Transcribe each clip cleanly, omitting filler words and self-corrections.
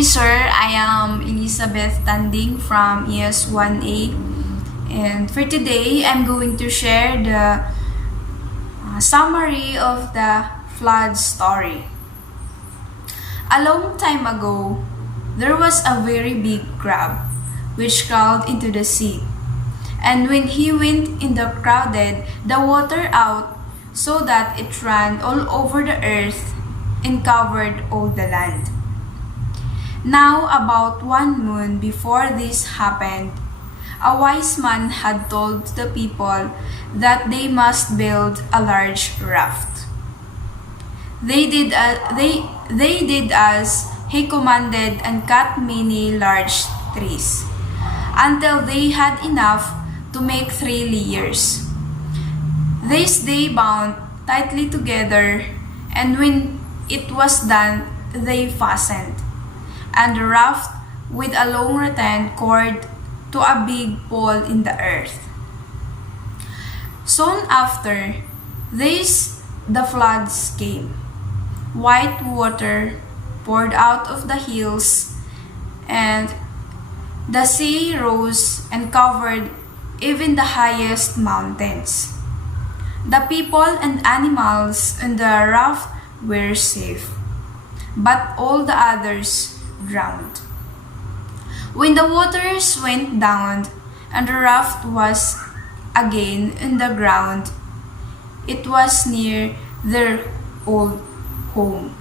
Okay, sir, I am Elizabeth Tanding from ES1A, and for today, I'm going to share the summary of the flood story. A long time ago, there was a very big crab which crawled into the sea. And when he went in the crowded the water out so that it ran all over the earth and covered all the land. Now about 1 moon before this happened, a wise man had told the people that they must build a large raft. They did as he commanded and cut many large trees until they had enough to make 3 layers. This they bound tightly together, and when it was done, they fastened and the raft with a long rattan cord to a big pole in the earth. Soon after this, the floods came. White water poured out of the hills, and the sea rose and covered even the highest mountains. The people and animals in the raft were safe, but all the others drowned. When the waters went down and the raft was again in the ground, it was near their old home,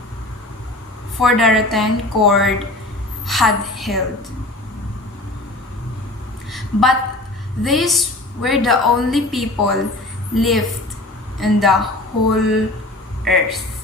for the rattan cord had held. But these were the only people left in the whole earth.